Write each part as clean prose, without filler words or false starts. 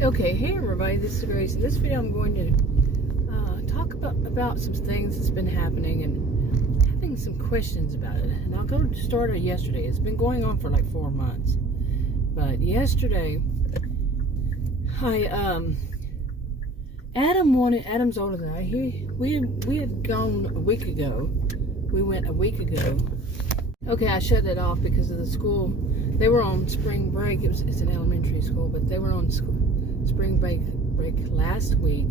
Okay, hey everybody, this is Grace. In this video I'm going to talk about some things that's been happening and having some questions about it. And I'll go to start it yesterday. It's been going on for like 4 months. But yesterday, Adam's older than I. We had gone a week ago. We went a week ago. Okay, I shut that off because of the school. They were on spring break. It's an elementary school, but they were on spring break last week.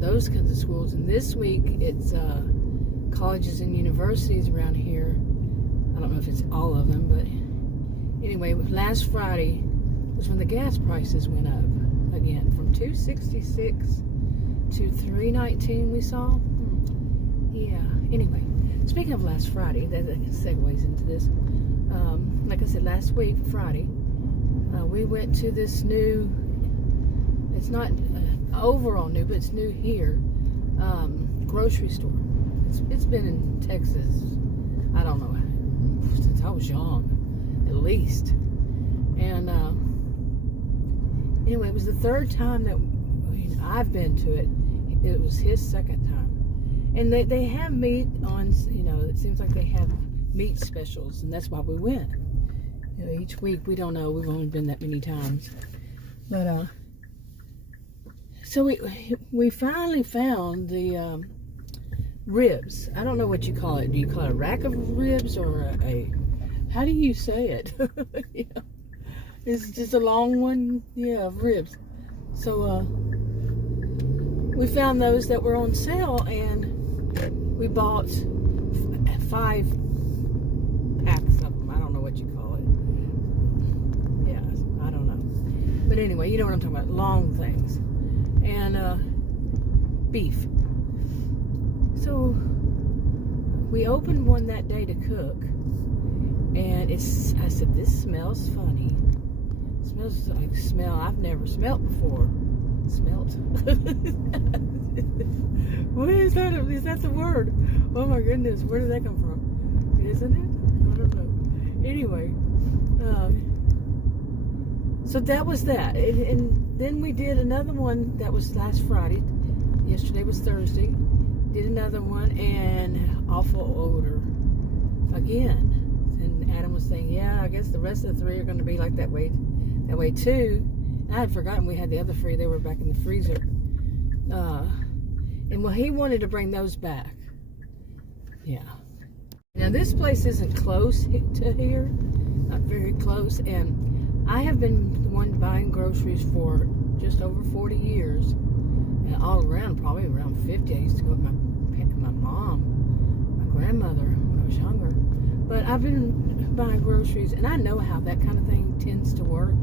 Those kinds of schools. And this week, it's colleges and universities around here. I don't know if it's all of them, but anyway, last Friday was when the gas prices went up again from $2.66 to $3.19. We saw. Yeah. Anyway, speaking of last Friday, that segues into this. Like I said, last week, Friday, we went to this new, it's not overall new, but it's new here, grocery store. It's been in Texas, I don't know, since I was young, at least. And anyway, it was the third time that I've been to it. It was his second time. And they have meat on, it seems like they have meat specials, and that's why we went. Each week, we don't know, we've only been that many times. But, so we finally found the ribs. I don't know what you call it. Do you call it a rack of ribs or how do you say it? Yeah. It's just a long one, yeah, of ribs. So, we found those that were on sale, and we bought 5 packs of them. I don't know what you call it. Yeah, I don't know. But anyway, you know what I'm talking about. Long things. And beef. So we opened one that day to cook, and I said, this smells funny. It smells like smell I've never smelt before. Smelt. What is that? Is that the word? Oh my goodness, where did that come from? Isn't it? I don't know. Anyway, so that was that. And then we did another one that was last Friday. Yesterday was Thursday. Did another one, and awful odor again. And Adam was saying, yeah, I guess the rest of the 3 are going to be like that way too. I had forgotten we had the other 3. They were back in the freezer. And well, he wanted to bring those back. Yeah. Now, this place isn't close to here. Not very close. And I have been the one buying groceries for just over 40 years. And all around, probably around 50. I used to go with my mom, my grandmother when I was younger. But I've been buying groceries, and I know how that kind of thing tends to work.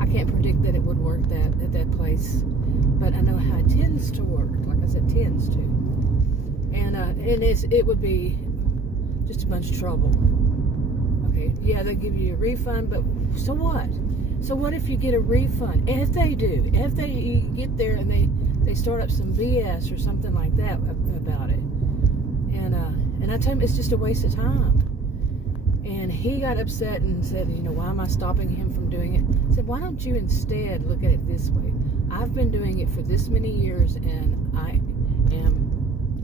I can't predict that it would work at that place, but I know how it tends to work. Like I said, tends to. And it would be just a bunch of trouble. Okay, yeah, they give you a refund, but so what? So what if you get a refund? If they get there and they start up some BS or something like that about it, and I tell him it's just a waste of time. And he got upset and said, why am I stopping him from doing it? I said, why don't you instead look at it this way? I've been doing it for this many years, and I am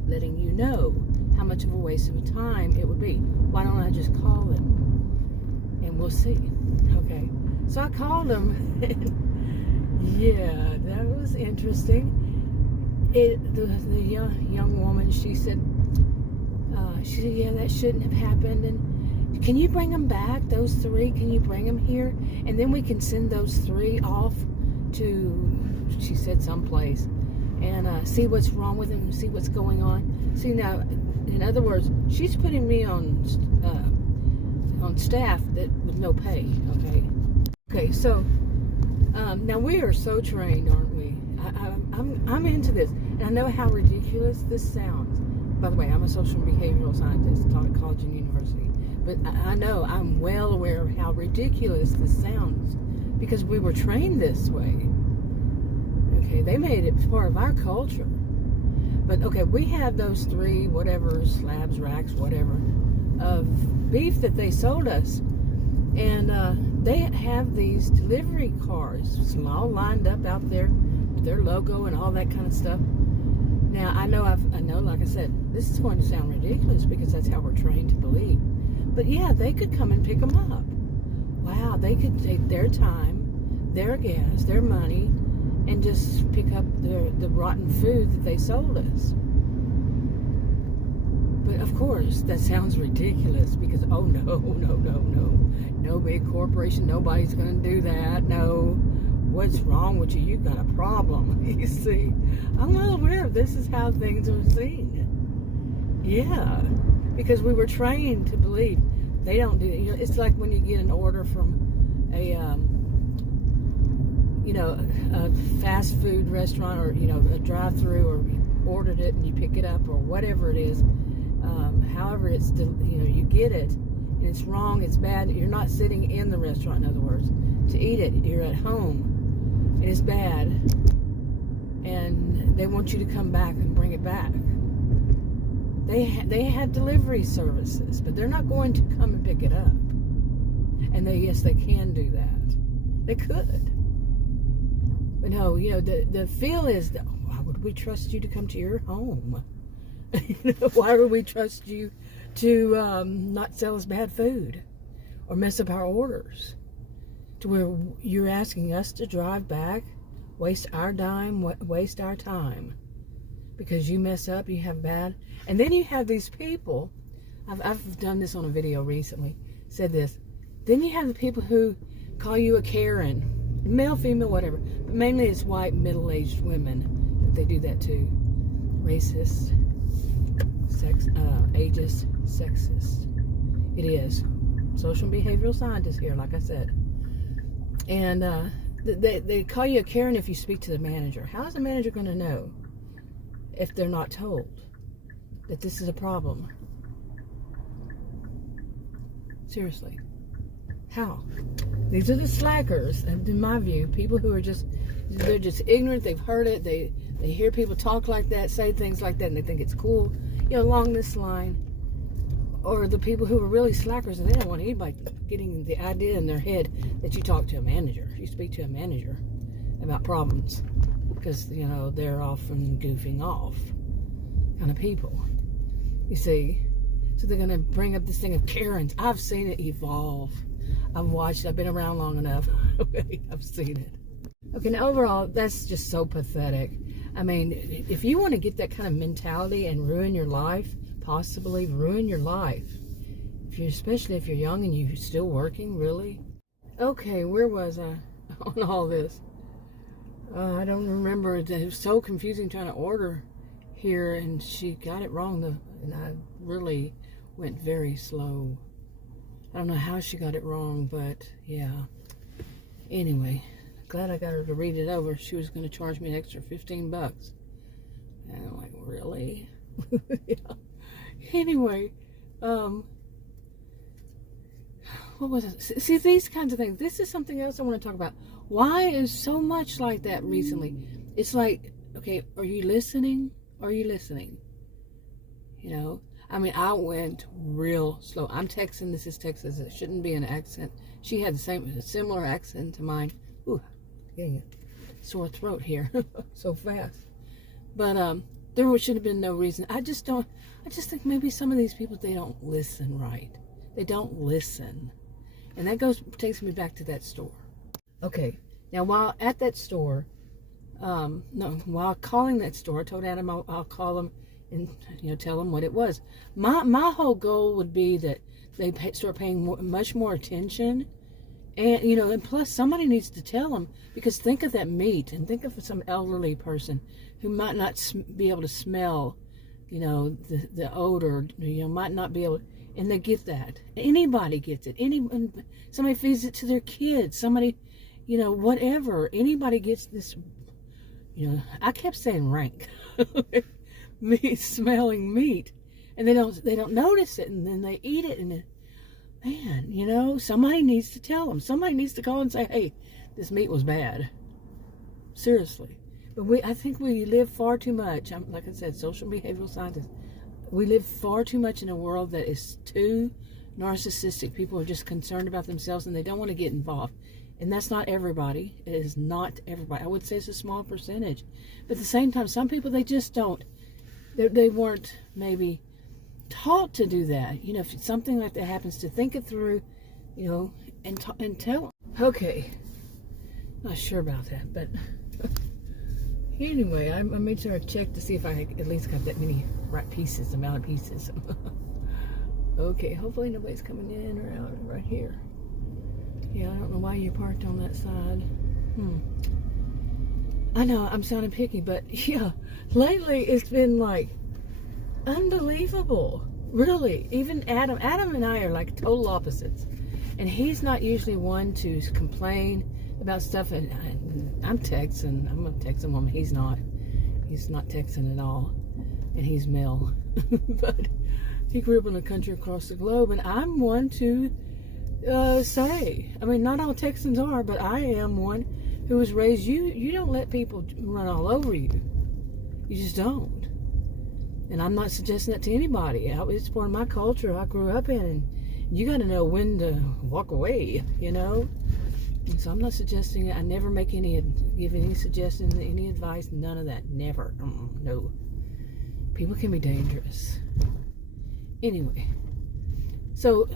letting you know how much of a waste of time it would be. Why don't I just call them? And we'll see. Okay. So I called him. Yeah, that was interesting. The young woman, she said, yeah, that shouldn't have happened. And can you bring them back, those 3? Can you bring them here? And then we can send those 3 off to, she said, someplace, and see what's wrong with them, see what's going on. See, now, in other words, she's putting me on staff with no pay, okay? Okay, so, now we are so trained, aren't we? I'm into this, and I know how ridiculous this sounds. By the way, I'm a social and behavioral scientist, taught at college and university. But I know, I'm well aware of how ridiculous this sounds, because we were trained this way. Okay, they made it part of our culture. But okay, we had those 3, whatever, slabs, racks, whatever, of beef that they sold us. And they have these delivery cars all lined up out there with their logo and all that kind of stuff. Now, I know, like I said, this is going to sound ridiculous because that's how we're trained to believe. But yeah, they could come and pick them up. Wow, they could take their time, their gas, their money, and just pick up the rotten food that they sold us. But of course, that sounds ridiculous because, oh no big corporation, nobody's going to do that. No, what's wrong with you? You've got a problem. You see, I'm well aware of this is how things are seen. Yeah, because we were trained to believe they don't do it. You know, it's like when you get an order from a fast food restaurant, or a drive-through, or you ordered it and you pick it up, or whatever it is. However, it's you get it and it's wrong, it's bad. You're not sitting in the restaurant, in other words, to eat it. You're at home and it's bad, and they want you to come back and bring it back. They have delivery services, but they're not going to come and pick it up. And yes, they can do that. They could. But no, the feel is that, why would we trust you to come to your home? Why would we trust you to not sell us bad food or mess up our orders? To where you're asking us to drive back, waste our dime, waste our time. Because you mess up, you have bad. And then you have these people, I've done this on a video recently, said this. Then you have the people who call you a Karen, male, female, whatever. But mainly it's white, middle-aged women that they do that to. Racist, ageist, sexist. It is. Social and behavioral scientists here, like I said. And they call you a Karen if you speak to the manager. How is the manager going to know if they're not told that this is a problem? Seriously. How? These are the slackers, and in my view, people who are they're just ignorant. They've heard it. They hear people talk like that, say things like that, and they think it's cool, along this line. Or the people who are really slackers, and they don't want anybody getting the idea in their head that you talk to a manager. You speak to a manager about problems, because, they're often goofing off kind of people. You see? So they're going to bring up this thing of Karens. I've seen it evolve. I've watched it. I've been around long enough. I've seen it. Okay, now overall, that's just so pathetic. I mean, if you want to get that kind of mentality and ruin your life, possibly ruin your life, especially if you're young and you're still working, really? Okay, where was I on all this? I don't remember. It was so confusing trying to order here, and she got it wrong, and I really went very slow. I don't know how she got it wrong, but yeah. Anyway, glad I got her to read it over. She was going to charge me an extra $15. And I'm like, really? Yeah. Anyway, what was it? See, these kinds of things. This is something else I want to talk about. Why is so much like that recently? It's like, okay, are you listening? Are you listening? I mean, I went real slow. I'm Texan. This is Texas. It shouldn't be an accent. She had a similar accent to mine. Ooh, getting a sore throat here so fast. But there should have been no reason. I just think maybe some of these people, they don't listen right. They don't listen. And that takes me back to that store. Okay, now while at that store, while calling that store, I told Adam I'll call them and tell them what it was. My whole goal would be that they start paying much more attention, and and plus somebody needs to tell them, because think of that meat, and think of some elderly person who might not be able to smell, the odor, might not be able, and they get that. Anybody gets it. Somebody feeds it to their kids. Somebody, whatever. Anybody gets this. I kept saying rank. Me smelling meat, and they don't notice it, and then they eat it, and man, somebody needs to tell them. Somebody needs to call and say, hey, this meat was bad. Seriously. But I think we live far too much. Like I said, social behavioral scientists. We live far too much in a world that is too narcissistic. People are just concerned about themselves and they don't want to get involved. And that's not everybody. It is not everybody. I would say it's a small percentage. But at the same time, some people, they just don't. They weren't maybe taught to do that. You know, if something like that happens, to think it through, you know, and tell them. Okay. Not sure about that, but anyway, I made sure I checked to see if I at least got that many right pieces, amount of pieces. Okay, hopefully nobody's coming in or out right here. Yeah, I don't know why you parked on that side. I know I'm sounding picky, but yeah, lately it's been like unbelievable. Really, even Adam and I are like total opposites, and he's not usually one to complain about stuff, and I'm Texan. I'm a Texan woman. He's not Texan at all, and he's male. But he grew up in a country across the globe, and I'm one to say, I mean, not all Texans are, but I am one who was raised, you don't let people run all over you. You just don't. And I'm not suggesting that to anybody. It's part of my culture I grew up in, and you got to know when to walk away, you know. And so I'm not suggesting it. I never give any suggestions, any advice, none of that. Never. No. People can be dangerous. Anyway, so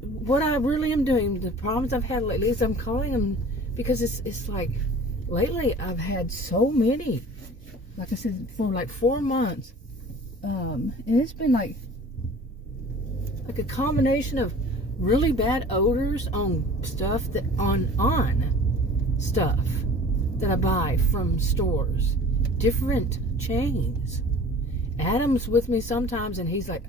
what I really am doing, the problems I've had lately is I'm calling them, because it's like lately I've had so many, like I said, for like 4 months, and it's been like a combination of really bad odors on stuff on stuff that I buy from stores, different chains. Adam's with me sometimes, and he's like,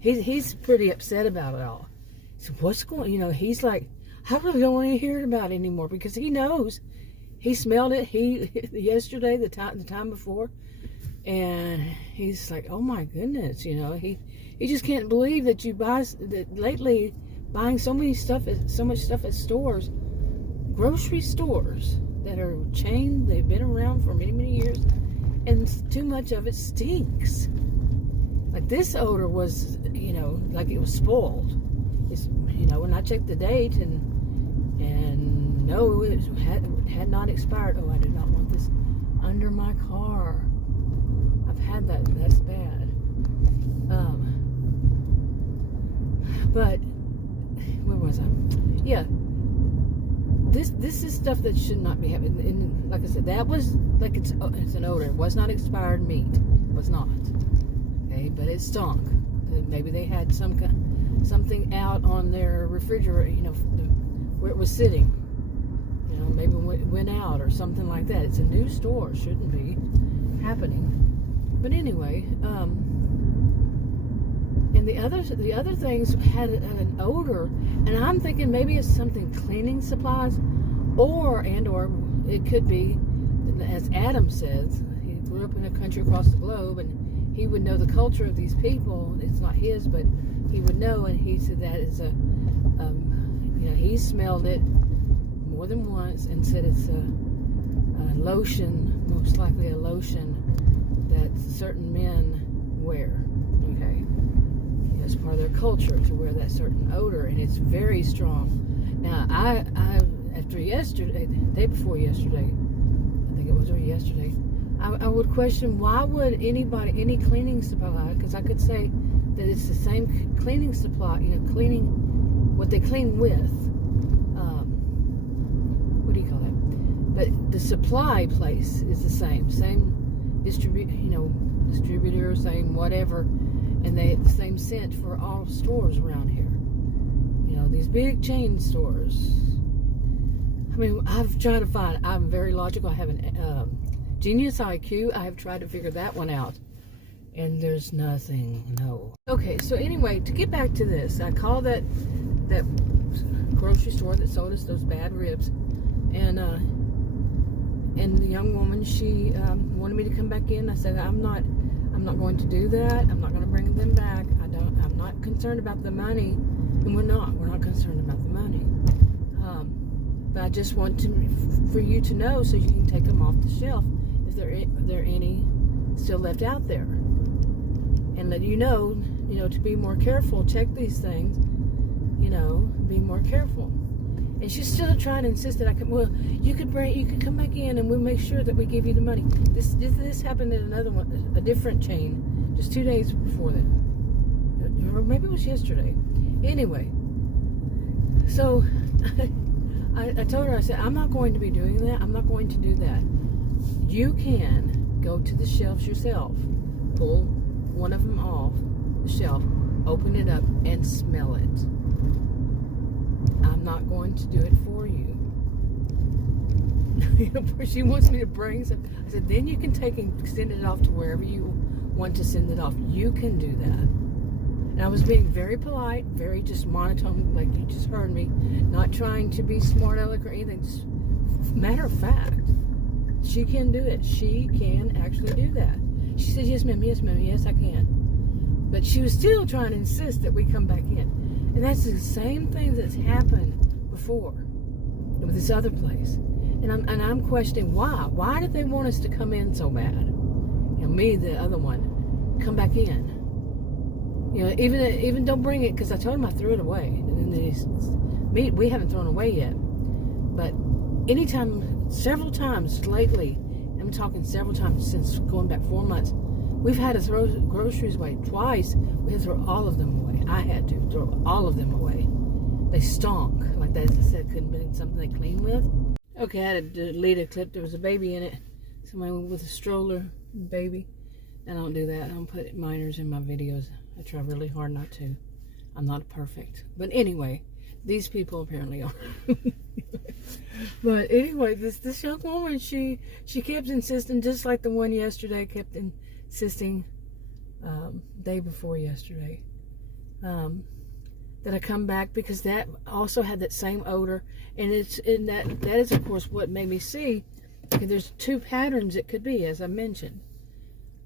he's pretty upset about it all. So what's going, you know, he's like, I really don't want to hear about it anymore, because he knows, he smelled it, yesterday, the time before, and he's like, oh my goodness, you know, he just can't believe that that lately buying so much stuff at stores, grocery stores that are chained, they've been around for many, many years, and too much of it stinks. Like this odor was, you know, like it was spoiled. It's, you know, when I checked the date and no, it had not expired. Oh, I did not want this under my car. I've had that. That's bad. But where was I? Yeah. This is stuff that should not be happening. And like I said, that was like it's an odor. It was not expired meat. It was not. Okay, but it stunk. Maybe they had something out on their refrigerator, you know, where it was sitting. You know, maybe it went out or something like that. It's a new store. Shouldn't be happening. But anyway, and the other things had an odor, and I'm thinking maybe it's something cleaning supplies, or it could be, as Adam says, he grew up in a country across the globe, and he would know the culture of these people. It's not his, but he would know, and he said that is you know, he smelled it more than once and said it's a lotion, most likely a lotion that certain men wear. Okay. It's part of their culture to wear that certain odor, and it's very strong. Now, I after yesterday, day before yesterday, I think it was, or yesterday, I would question, why would any cleaning supply, because I could say that it's the same cleaning supply, you know, cleaning, what they clean with, what do you call that? But the supply place is the same distributor, same whatever, and they have the same scent for all stores around here. You know, these big chain stores. I mean, I've tried to find, I'm very logical. I have a genius IQ. I have tried to figure that one out, and there's nothing, no. Okay, so anyway, to get back to this, I called that grocery store that sold us those bad ribs, and the young woman, she wanted me to come back in. I said, I'm not going to do that. I'm not going to bring them back. I'm not concerned about the money, and we're not concerned about the money. But I just want for you to know, so you can take them off the shelf if there are any still left out there, and let you know to be more careful, check these things, be more careful. And she's still trying to insist that you could come back in and we'll make sure that we give you the money. This happened at another one, a different chain, just 2 days before that. Or maybe it was yesterday. Anyway, so I told her, I said, I'm not going to be doing that. I'm not going to do that. You can go to the shelves yourself, pull one of them off the shelf, open it up, and smell it. I'm not going to do it for you. She wants me to bring some. I said, then you can take and send it off to wherever you want to send it off. You can do that. And I was being very polite, very just monotone, like you just heard me, not trying to be smart aleck or anything. Just matter of fact, she can do it. She can actually do that. She said, yes, ma'am, yes, I can. But she was still trying to insist that we come back in. And that's the same thing that's happened before with this other place. And I'm questioning why. Why did they want us to come in so bad? Me, the other one, come back in. Even don't bring it, because I told them I threw it away. And then we haven't thrown away yet. But anytime, several times lately, I'm talking several times since going back 4 months, we've had to throw groceries away twice. We had to throw all of them away. I had to throw all of them away. They stunk. Like that, as I said, couldn't be something they clean with. Okay, I had to delete a clip. There was a baby in it. Somebody with a stroller, baby. I don't do that. I don't put minors in my videos. I try really hard not to. I'm not perfect. But anyway, these people apparently are. But anyway, this young woman, she kept insisting, just like the one yesterday kept insisting, day before yesterday, that I come back, because that also had that same odor. And that is of course what made me see, okay, there's two patterns it could be, as I mentioned,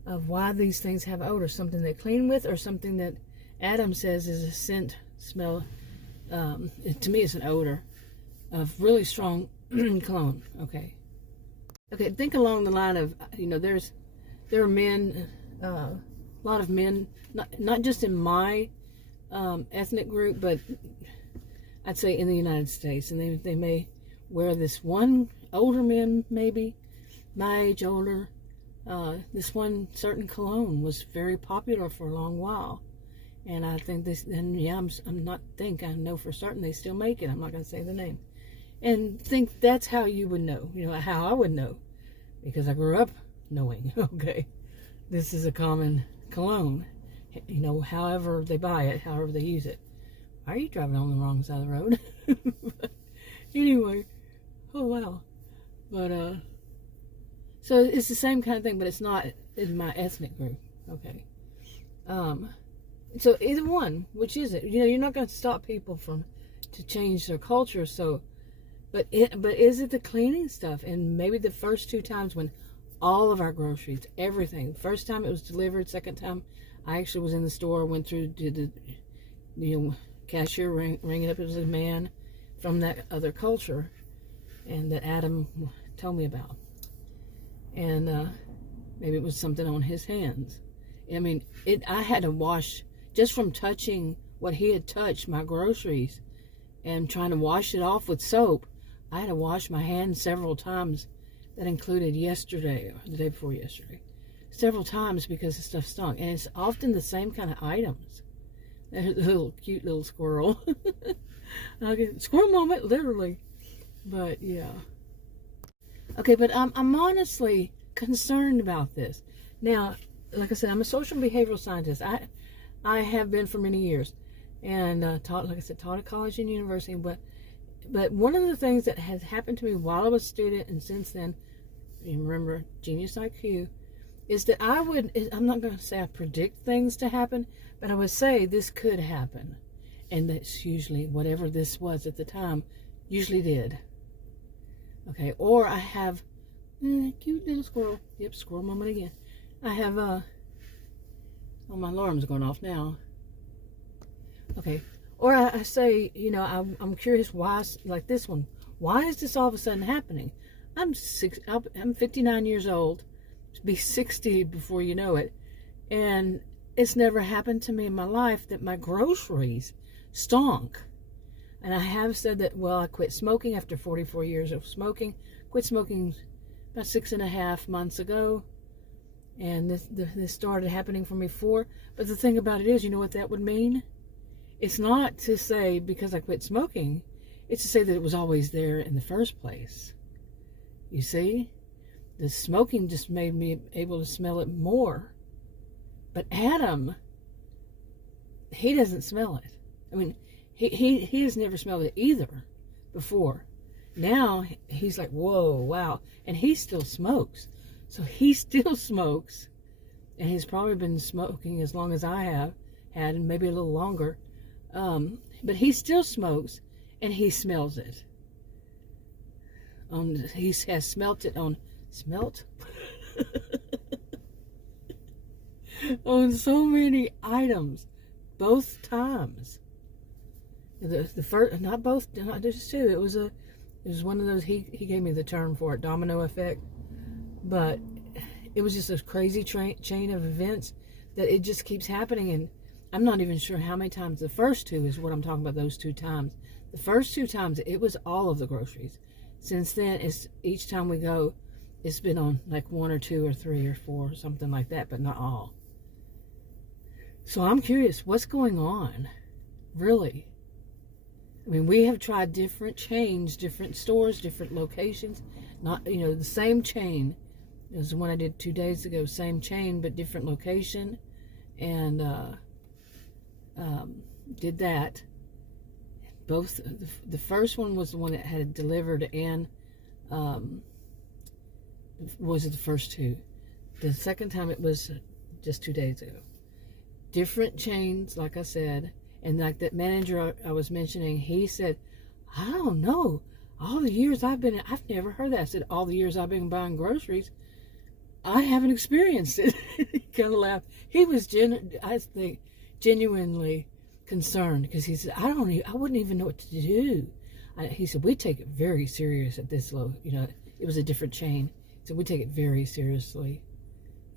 of why these things have odor. Something they clean with, or something that Adam says is a scent smell. To me it's an odor of really strong cologne. Okay, think along the line of, there are men, a lot of men, not just in my ethnic group, but I'd say in the United States, and they may wear this one, older men maybe, my age, older, this one certain cologne was very popular for a long while. And I think this, and yeah, I know for certain they still make it. I'm not going to say the name. And think that's how you would know, how I would know, because I grew up knowing, okay, this is a common cologne, however they buy it, however they use it. Why are you driving on the wrong side of the road? But anyway, oh wow. But, so it's the same kind of thing, but it's not in my ethnic group, okay. So either one, which is it? You're not going to stop people to change their culture. So, but is it the cleaning stuff? And maybe the first 2 times when all of our groceries, everything, first time it was delivered, second time I actually was in the store, went through, did the cashier ring it up. It was a man from that other culture, and that Adam told me about, and maybe it was something on his hands. I mean, I had to wash. Just from touching what he had touched, my groceries, and trying to wash it off with soap, I had to wash my hands several times. That included yesterday, or the day before yesterday, several times, because the stuff stunk. And it's often the same kind of items. There's a cute little squirrel. Squirrel moment, literally. But yeah. Okay, but I'm honestly concerned about this. Now, like I said, I'm a social behavioral scientist. I have been for many years, and taught at college and university. But one of the things that has happened to me while I was a student, and since then, you remember Genius IQ, is that I'm not going to say I predict things to happen, but I would say this could happen, and that's usually whatever this was at the time usually did. Okay, or I have cute little squirrel. Yep, squirrel moment again. I have oh, my alarm's going off now. Okay. Or I say, I'm curious why, like this one, why is this all of a sudden happening? I'm 59 years old, to be 60 before you know it, and it's never happened to me in my life that my groceries stunk. And I have said that, well, I quit smoking after 44 years of smoking. Quit smoking about 6.5 months ago. And this started happening for me before. But the thing about it is, you know what that would mean? It's not to say because I quit smoking. It's to say that it was always there in the first place. You see? The smoking just made me able to smell it more. But Adam, he doesn't smell it. I mean, he has never smelled it either before. Now he's like, whoa, wow. And he still smokes. So he still smokes. And he's probably been smoking as long as I have had, and maybe a little longer. But he still smokes, and he smells it. He has smelt it on, on so many items, both times. The first, not just two. It was one of those. He gave me the term for it, domino effect. But it was just a crazy chain of events that it just keeps happening, and I'm not even sure how many times. The first two is what I'm talking about. Those 2 times. The first 2 times it was all of the groceries. Since then, it's each time we go, it's been on like 1 or 2 or 3 or 4, something like that, but not all. So I'm curious, what's going on, really? I mean, we have tried different chains, different stores, different locations. Not, the same chain as the one I did 2 days ago. Same chain, but different location. And did that. Both, the first one was the one that had it delivered, and was it the first 2? The second time it was just 2 days ago. Different chains, like I said. And like that manager I was mentioning, he said, I don't know. All the years I've never heard that. I said, all the years I've been buying groceries, I haven't experienced it. He kind of laughed. He was, I think, genuinely concerned, because he said, I wouldn't even know what to do. He said, we take it very serious at this low. It was a different chain. So we take it very seriously,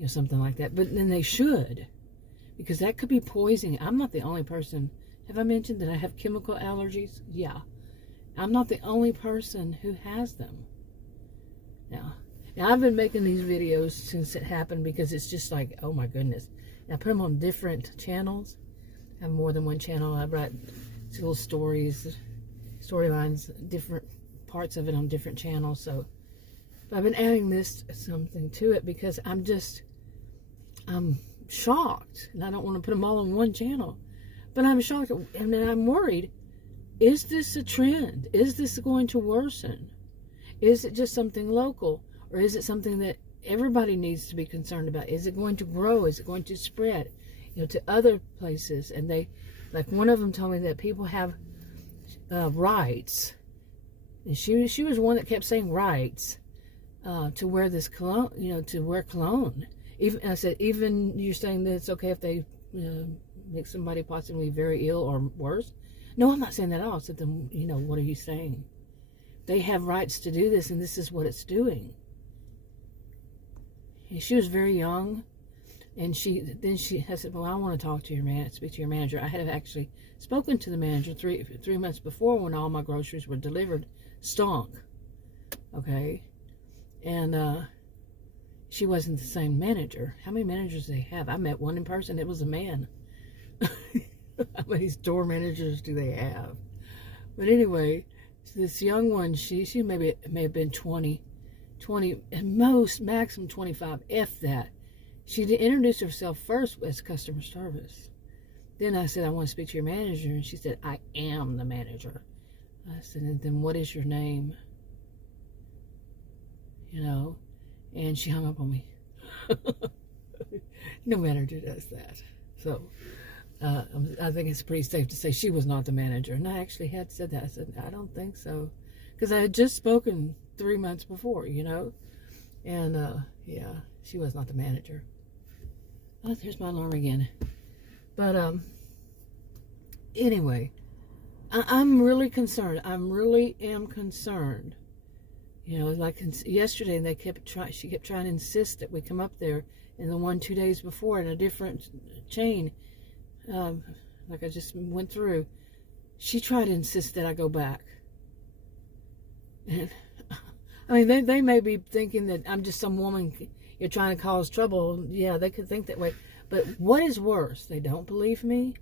something like that. But then they should, because that could be poisoning. I'm not the only person. Have I mentioned that I have chemical allergies? Yeah. I'm not the only person who has them. Now I've been making these videos since it happened, because it's just like, oh my goodness. And I put them on different channels. I have more than one channel. I write little storylines, different parts of it on different channels. So I've been adding something to it, because I'm shocked, and I don't want to put them all on one channel, but I'm shocked, and then I'm worried. Is this a trend? Is this going to worsen? Is it just something local, or is it something that everybody needs to be concerned about? Is it going to grow? Is it going to spread, to other places? And like one of them told me that people have rights, and she was one that kept saying rights to wear this cologne, to wear cologne. Even I said, even you're saying that it's okay if they make somebody possibly very ill or worse? No, I'm not saying that at all. I said, then, what are you saying? They have rights to do this, and this is what it's doing. And she was very young, and I said, well, I want to talk to speak to your manager. I had actually spoken to the manager three months before, when all my groceries were delivered, stunk. Okay, and she wasn't the same manager. How many managers do they have? I met one in person. It was a man. How many store managers do they have? But anyway, this young one, she may have been 20, at most, maximum 25, if that. She introduced herself first as customer service. Then I said, I want to speak to your manager. And she said, I am the manager. I said, and then what is your name? And she hung up on me. No manager does that. So I think it's pretty safe to say she was not the manager. And I actually had said that. I said, I don't think so. Because I had just spoken 3 months before, And yeah, she was not the manager. Oh, there's my alarm again. But anyway, I'm really concerned. I really am concerned. You know, like yesterday, they she kept trying to insist that we come up there, and the one 2 days before in a different chain, like I just went through, she tried to insist that I go back. And I mean, they may be thinking that I'm just some woman you're trying to cause trouble. Yeah, they could think that way. But what is worse? They don't believe me,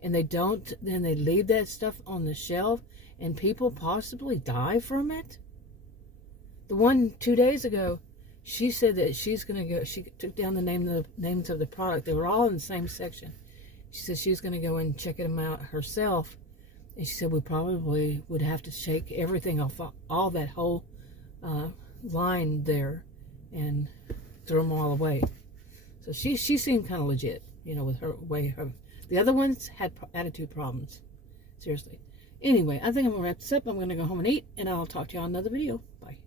and then they leave that stuff on the shelf, and people possibly die from it. The one 2 days ago, she said that she's going to go. She took down the names of the product. They were all in the same section. She said she was going to go and check them out herself. And she said we probably would have to shake everything off, all that whole line there, and throw them all away. So she seemed kind of legit, you know, with her way. The other ones had attitude problems. Seriously. Anyway, I think I'm going to wrap this up. I'm going to go home and eat, and I'll talk to you on another video. Bye.